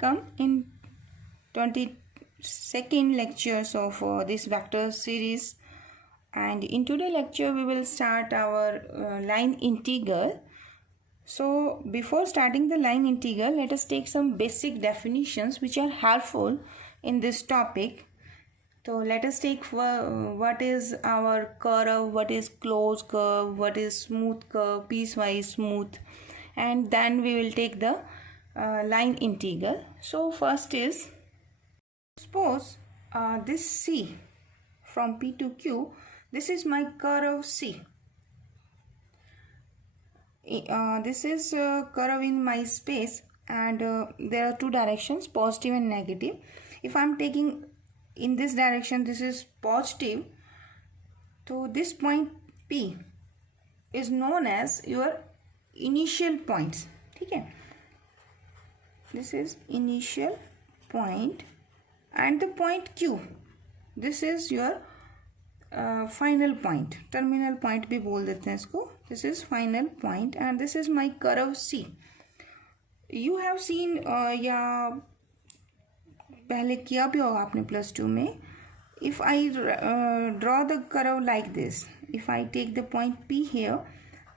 welcome in 22nd lectures of this vector series, and in today's lecture we will start our line integral. So before starting the line integral, let us take some basic definitions which are helpful in this topic. So let us take what is our curve, what is closed curve, what is smooth curve, piecewise smooth, and then we will take the line integral. So first is, suppose this C from P to Q, this is my curve C. This is curve in my space, and there are two directions, positive and negative. If I am taking in this direction, this is positive, so this point P is known as your initial points. Okay, this is initial point, and the point Q, this is your final point, terminal point भी बोल देते हैं इसको. This is final point, and this is my curve C. You have seen या पहले किया भी होगा आपने +2 में. If I draw the curve like this, if I take the point P here,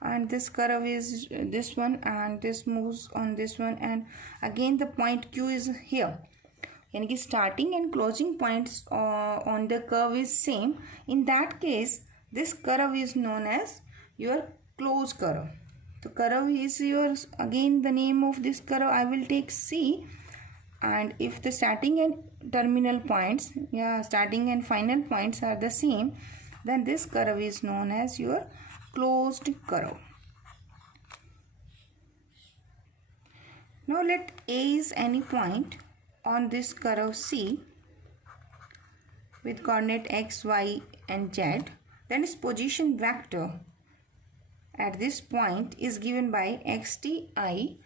and this curve is this one, and this moves on this one, and again the point Q is here, यानी कि starting and closing points on the curve is same. In that case, this curve is known as your closed curve. The curve is yours. Again, the name of this curve I will take C, and if the starting and terminal points, starting and final points are the same, then this curve is known as your closed curve. Now let A is any point on this curve C with coordinate x, y and z. Then its position vector at this point is given by xt I,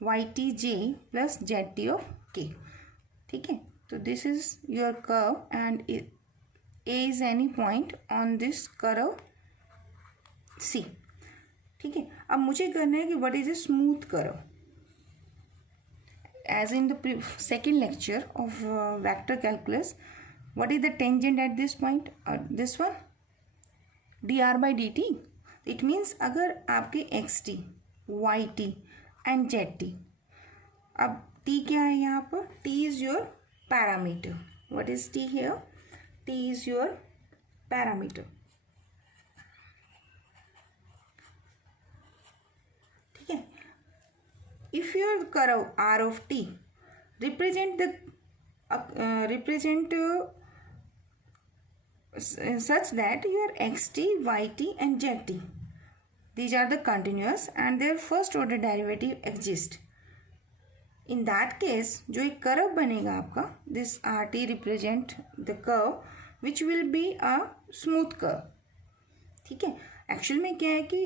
yt j plus zt of k. ठीक है, तो this is your curve, and A is any point on this curve C. ठीक है, अब मुझे करना है कि what is a smooth curve. As in the second lecture of vector calculus, what is the tangent at this point? This one, dr by dt. It means अगर आपके xt, yt and zt, अब t क्या है यहाँ पर? T is your parameter. What is t here? T is your parameter. ठीक है. If your curve R of t represent such that your xt, yt and zt, these are the continuous and their first order derivative exist. In that case, जो एक curve बनेगा आपका, this RT represent the curve which will be a smooth curve. ठीक है. Actual में क्या है कि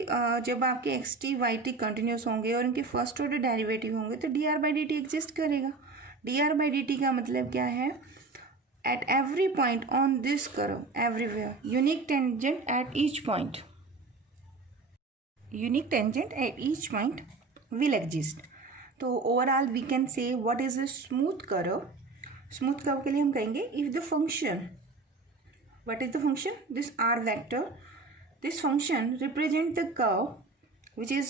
जब आपके x t y t continuous होंगे और उनके फर्स्ट ऑर्डर डेरिवेटिव होंगे तो d r by d t exist करेगा. D r by d t का मतलब क्या है? At every point on this curve, everywhere, unique tangent at each point, unique tangent at each point will exist. तो overall we can say what is a smooth curve. Smooth curve के लिए हम कहेंगे if the function, what is the function? This are vector. This function represents the curve which is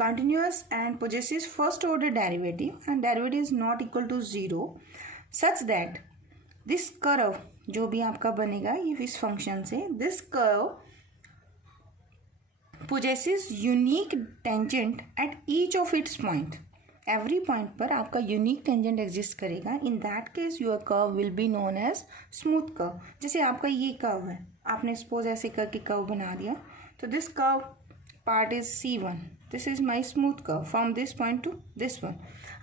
continuous and possesses first order derivative, and derivative is not equal to 0, such that this curve जो भी आपका बनेगा ये इस function से, this curve possesses unique tangent at each of its point. Every point पर आपका unique tangent exist करेगा. In that case your curve will be known as smooth curve. जैसे आपका ये कर्व है, आपने सपोज ऐसे करके कर्व बना दिया, तो this curve part is C1. This is my smooth curve from this point two this one.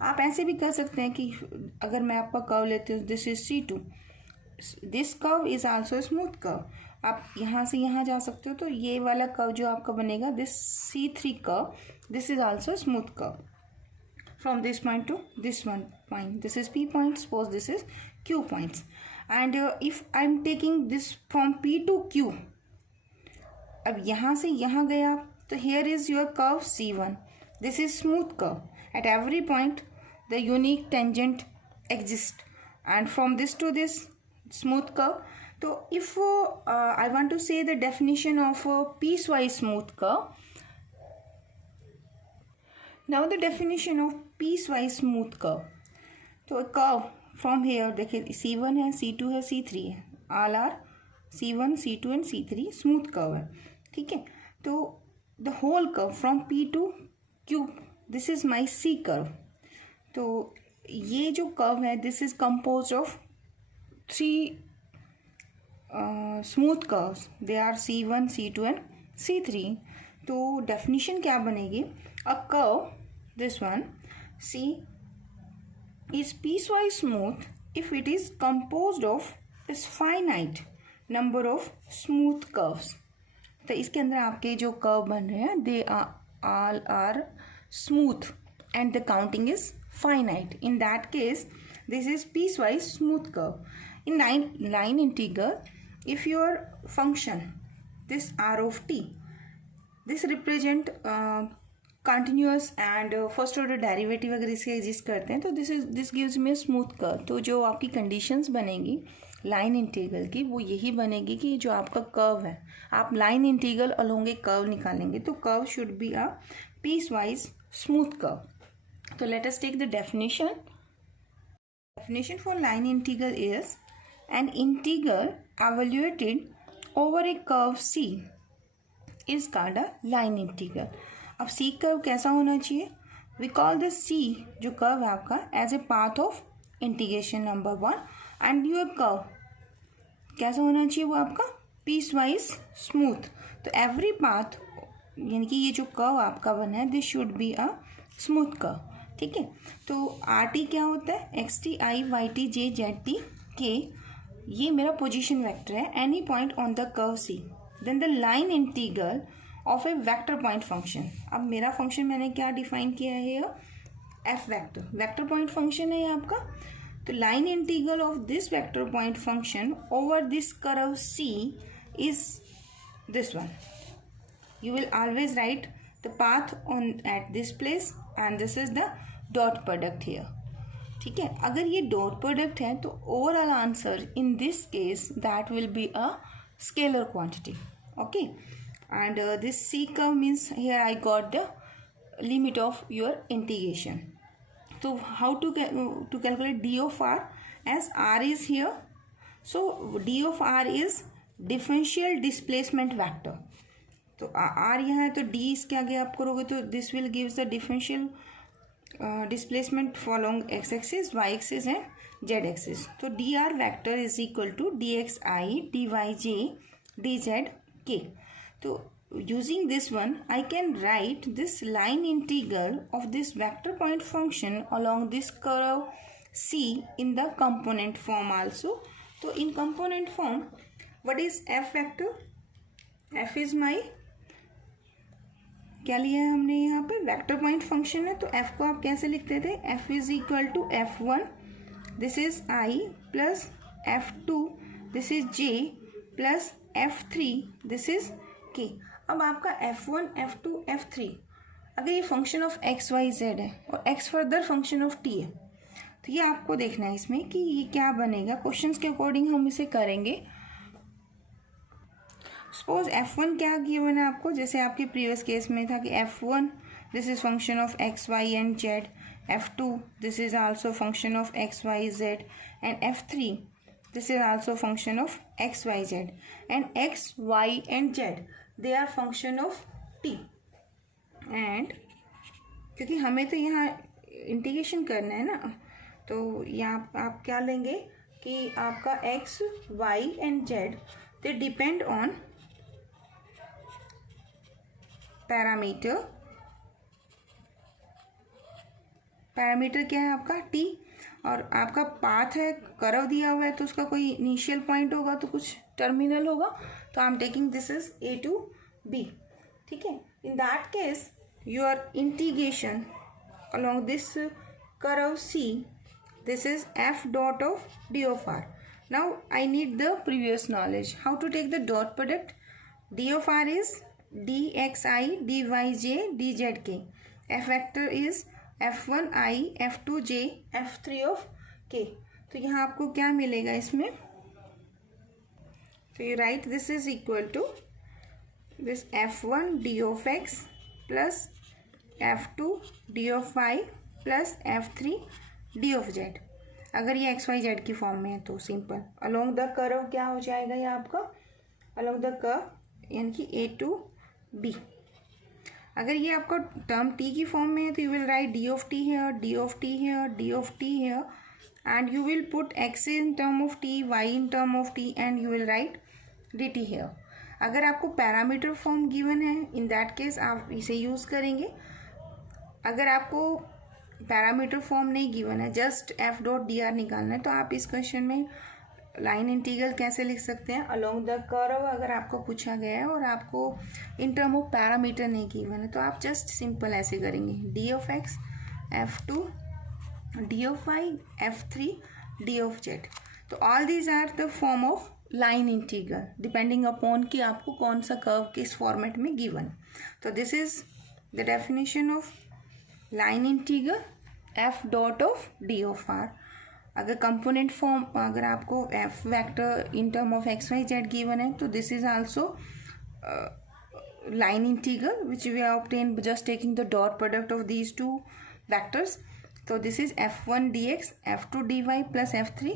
आप ऐसे भी कर सकते हैं कि अगर मैं आपका कर्व लेती हूँ, this is C2, this curve is also smooth curve. आप यहाँ से यहाँ जा सकते हो, तो ये वाला कर्व जो आपका बनेगा, this C3 curve, this is also smooth curve. From this point to this one point, this is P point, suppose this is Q points, and if I am taking this from P to Q, अब यहाँ से यहाँ गया, तो here is your curve C1. This is smooth curve. At every point the unique tangent exists, and from this to this smooth curve. So if I want to say the definition of a piecewise smooth curve, now the definition of piecewise smooth curve. तो curve from here देखिए C1 है, C2 है, C3 है, all are C1, C2 and C3 smooth curve है. ठीक है, तो the whole curve from P to Q, this is my C curve. तो ये जो कर्व है this is compose of 3 smooth curves, they are C1, C2 and C3. तो definition क्या बनेगी? A curve this one C is piecewise smooth if it is composed of a finite number of smooth curves. तो इसके अंदर आपके जो curve बन रहे हैं they are all are smooth and the counting is finite. In that case this is piecewise smooth curve. In line integral, if your function this r of t, this represent continuous and first order derivative अगर इसके exist करते हैं तो this gives me smooth curve. तो जो आपकी conditions बनेगी line integral की वो यही बनेगी कि जो आपका कर्व है, आप line integral along a curve निकालेंगे तो curve should be a piecewise smooth curve. तो let us take the definition. Definition for line integral is an integral evaluated over a curve C is called a line integral. अब C curve कैसा होना चाहिए? We call this सी जो curve है आपका as a path of integration number 1, and your curve कैसा होना चाहिए? वो आपका पीस वाइज स्मूथ. तो एवरी पाथ यानी कि ये जो कर्व आपका बना है this should be a smooth curve. ठीक है, तो आर टी क्या होता है? X T I Y T J Z T के, ये मेरा पोजिशन वैक्टर है any point on the curve C. Then the line integral of a vector point function. अब मेरा फंक्शन मैंने क्या डिफाइन किया है? F vector, vector point function है ये आपका. तो line integral of this vector point function over this curve C is this one. You will always write the path on at this place and this is the dot product here. ठीक है, अगर ये dot product है तो overall answer in this case that will be a scalar quantity. Okay, and this C curve means here I got the limit of your integration. So how to calculate d of r, as r is here, so d of r is differential displacement vector. तो r यहाँ है तो d इसके आगे आप करोगे तो this will gives the differential displacement along x axis, y axis and z axis. तो dr vector is equal to dxi dyj dz k. तो using this one I can write this line integral of this vector point function along this curve C in the component form also. तो in component form what is f vector? f is my क्या लिया है हमने यहाँ पे? Vector point function है. तो f को आप कैसे लिखते थे? f is equal to f1, this is I, plus f2, this is j, plus f3, this is k. अब आपका f1, f2, f3 अगर ये function of x Y Z है और x further function of t है तो ये आपको देखना है इसमें कि ये क्या बनेगा. क्वेश्चंस के अकॉर्डिंग हम इसे करेंगे. सपोज f1 क्या गिवन है आपको, जैसे आपके प्रीवियस केस में था कि f1 this is function of x Y and Z, f2 this is also function of x Y Z, and f3 this is also function of x y z, and x y and z they are function of t. and क्योंकि हमें तो यहाँ integration करना है ना तो यहाँ आप क्या लेंगे कि आपका x y and z they depend on parameter क्या है आपका t, और आपका पाथ है, कर्व दिया हुआ है तो उसका कोई इनिशियल पॉइंट होगा तो कुछ टर्मिनल होगा. तो I am taking this is a to b. ठीक है, in that case your integration along this curve c, this is f dot of d of r. Now I need the previous knowledge how to take the dot product. d of r is dxi dyj dzk. f vector is F1i, F2j, F3 of k। तो यहाँ आपको क्या मिलेगा इसमें, तो you write this is equal to this F1 d of x plus F2 d of y plus F3 d of z। अगर ये X Y Z की फॉर्म में है तो सिंपल अलोंग द कर्व क्या हो जाएगा ये आपका, अलोंग द कर्व यानी कि ए टू बी। अगर ये आपका टर्म टी की फॉर्म में है तो you will write D of T here, D of T here, D of T here, and you will put X in term of T, Y in term of T, and you will write D T here. अगर आपको parameter form given है in that case आप इसे use करेंगे। अगर आपको parameter form नहीं given है, just F dot D R निकालना है, तो आप इस क्वेश्चन में लाइन इंटीग्रल कैसे लिख सकते हैं, अलोंग द कर्व अगर आपको पूछा गया है और आपको इन टर्म ऑफ पैरामीटर नहीं गिवन है तो आप जस्ट सिंपल ऐसे करेंगे, d of x F2 d of y F3 d of z. तो all these are the form of line integral depending upon कि आपको कौन सा कर्व किस फॉर्मेट में गिवन। तो this is the definition of line integral f dot of D of r. अगर component form अगर आपको f vector in term of x Y z given है तो this is also line integral which we are obtain just taking the dot product of these two vectors. तो this is F1 dx, F2 dy plus F3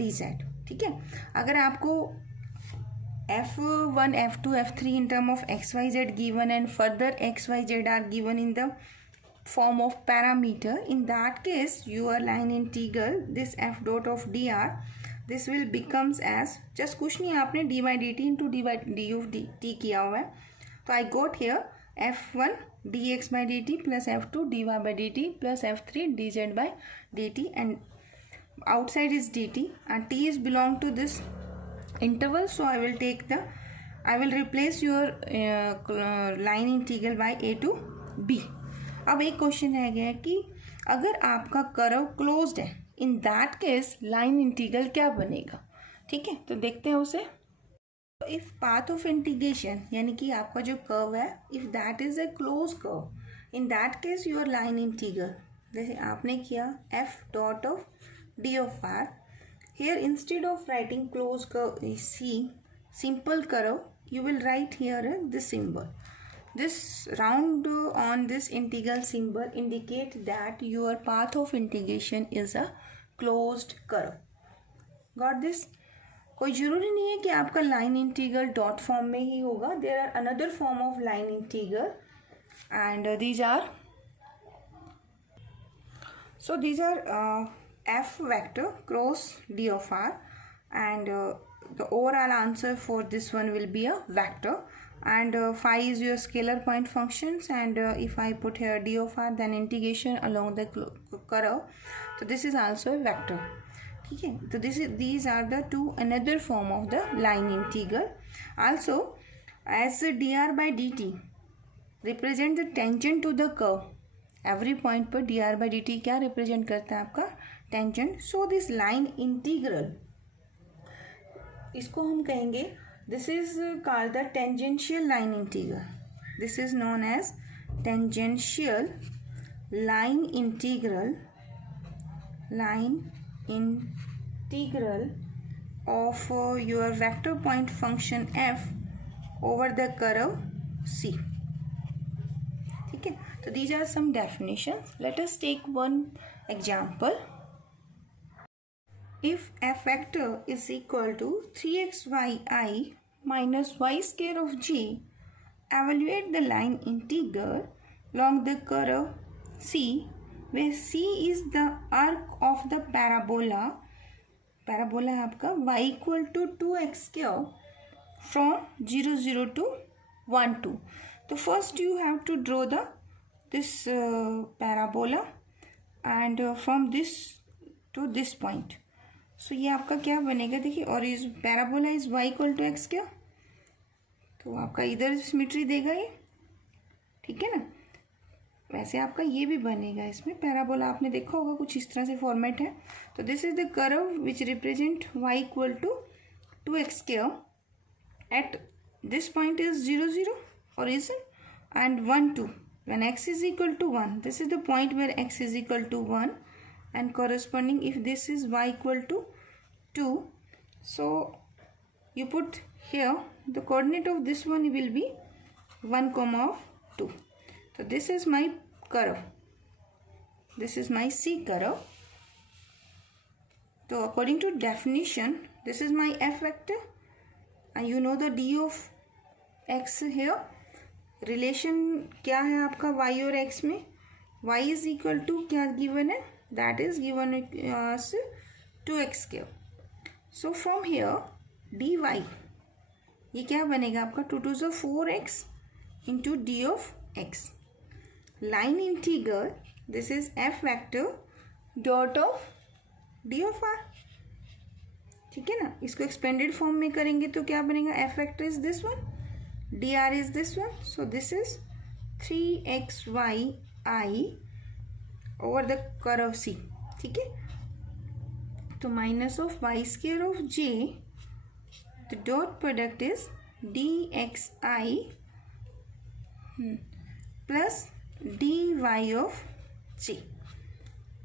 dz। ठीक है, अगर आपको F1, F2, F3 in term of XYZ given and further XYZ are given in the form of parameter, in that case your line integral this f dot of dr this will becomes as just कुछ नहीं आपने dy dt into dy d of dt किया हुआ है। तो I got here F1 dx by dt plus F2 dy by dt plus F3 dz by dt, and outside is dt and t is belong to this interval, so I will replace your line integral by a to b। अब एक question रह गया है कि अगर आपका curve closed है in that case line integral क्या बनेगा। ठीक है, तो देखते हैं उसे। इफ पाथ ऑफ इंटीग्रेशन यानी कि आपका जो कर्व है if that is a close curve in that case your line integral जैसे आपने किया F dot of D of R. Here instead of writing closed curve C simple curve you will write here this symbol. This round on this integral symbol indicate that your path of integration is a closed curve. Got this? कोई ज़रूरी नहीं है कि आपका line integral dot form में ही होगा। There are another form of line integral and these are f vector cross d of r, and the overall answer for this one will be a vector, and phi is your scalar point functions, and if I put here d of r then integration along the curve, so this is also a vector। ठीक है, तो these are the two another form of the line integral। Also as dr by dt represent the tangent to the curve, every point पर dr by dt क्या represent करता है आपका tangent. So this line integral इसको हम कहेंगे this is called the tangential line integral. This is known as tangential line integral of your vector point function f over the curve c। ठीक है, so these are some definitions. Let us take one example. If f vector is equal to 3xyi minus y square of g, evaluate the line integral along the curve C, where C is the arc of the parabola है आपका y equal to 2x square from 0 0 to 1 2। तो first you have to draw this parabola and from this to this point। So ये आपका क्या बनेगा, देखिए, और इस parabola is y equal to X क्या, तो आपका इधर सिमेट्री देगा ये। ठीक है ना, वैसे आपका ये भी बनेगा। इसमें पैराबोला आपने देखा होगा कुछ इस तरह से फॉर्मेट है। तो this is the curve which represent y equal to 2x square at this point is 0 0 और is and 1 2 when x is equal to 1, this is the point where x is equal to 1, and corresponding if this is y equal to 2, so you put here the coordinate of this one will be 1 comma of 2. So this is my curve, this is my C curve. So according to definition, this is my f vector, and you know the d of x here. Relation क्या है आपका y और x में? y is equal to क्या given है? That is given as 2x². So from here dy ये क्या बनेगा आपका? 2 2 = 4x into D of x. Line integral this is f vector dot of D of r. ठीक है ना. इसको एक्सपेंडेड फॉर्म में करेंगे तो क्या बनेगा? f vector is this one, dr is this one, so this is 3xyi over the curve C. ठीक है. तो minus of y² of j, the dot product is dxi plus dy of j.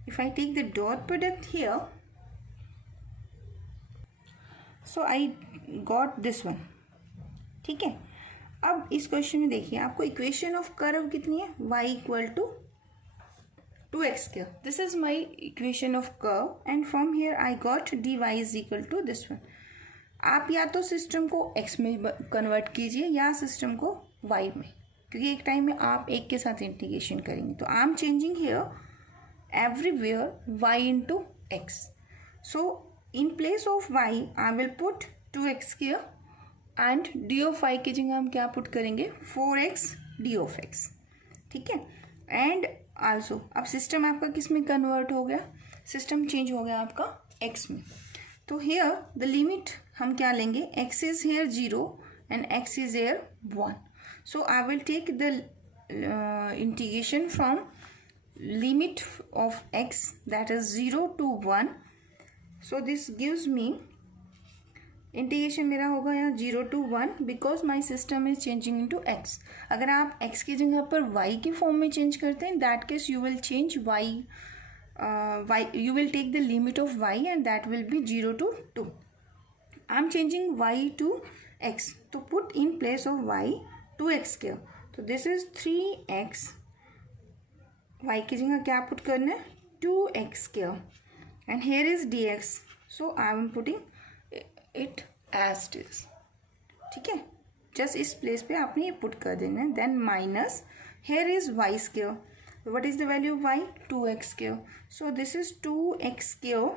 If I take the dot product here, so I got this one. ठीक है. अब इस question में देखिए आपको इक्वेशन ऑफ कर्व कितनी है? y equal to 2x². This is my equation of curve and from here I got dy is equal to this one. आप या तो सिस्टम को x में कन्वर्ट कीजिए या सिस्टम को y में, क्योंकि एक टाइम में आप एक के साथ इंटीग्रेशन करेंगे. तो I am changing here everywhere y into x. So in place of y I will put 2x². And d of i की जगह हम क्या पुट करेंगे? 4x D of x. ठीक है. एंड आल्सो अब सिस्टम आपका किस में कन्वर्ट हो गया? सिस्टम चेंज हो गया आपका x में. तो हियर द लिमिट हम क्या लेंगे? x is here 0 and x is here 1. So I will take the integration from limit of x that is 0 to 1. So this gives me integration मेरा होगा यहाँ 0 to 1 because my system is changing into x. अगर आप x की जगह पर y के form में चेंज करते हैं, that case you will change y, you will take the limit of y and that will be 0 to 2. I am changing y to x. तो put in place of y 2x². तो this is 3x. y की जगह क्या put करना है? 2x². And here is dx. So I am putting it as it is. ठीक है. Just इस प्लेस पे आपने ये पुट कर देना है. Then minus here is y². What is the value of y? 2x². So this is 2x².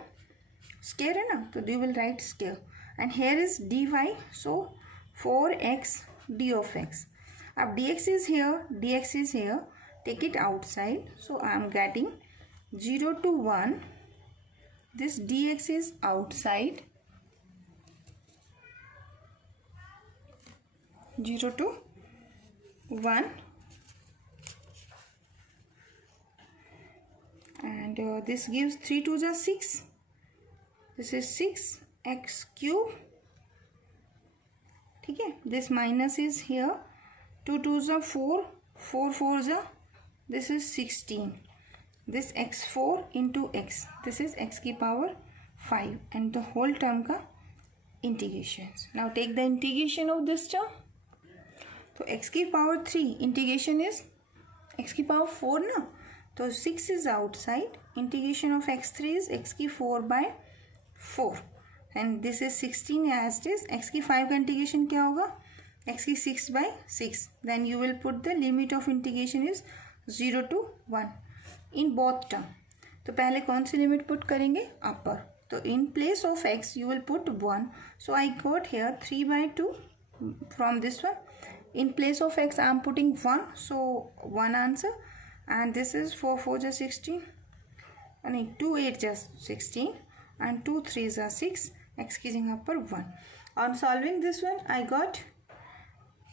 Square है ना, तो you will write square. And here is dy. So 4x d of x. अब dx is here, dx is here. Take it outside. So I am getting 0 to 1. This dx is outside. 0 to 1. And this gives 3 2 = 6. This is 6x³. ठीक है. This minus is here. 2 2 = 4. 4 4 = this is 16. This x4 into x. This is x की power 5 and the whole term का integrations. Now take the integration of this term. तो x की power 3 integration is x की power 4 ना, तो 6 is outside. Integration of x3 is x की 4/4 and this is 16 as it is. x की 5 का integration क्या होगा? x की 6/6. Then you will put the limit of integration is 0 to 1 in both term. तो पहले कौन सी लिमिट पुट करेंगे? अपर. तो in place of x you will put 1. So I got here 3/2 from this one. In place of x I am putting 1, so 1 answer. And this is 4 4 = 16. And 2 8 = 16. And 2 3 = 6. X की जगह पर 1. On solving this one I got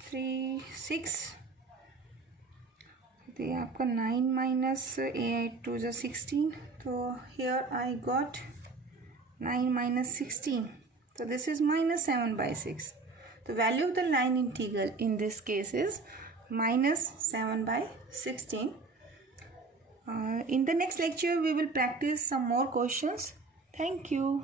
3 6. तो ये आपका 9 minus 8 2 = 16. तो here I got 9 minus 16. So this is -7/6. The value of the line integral in this case is -7/16. In the next lecture we will practice some more questions. Thank you.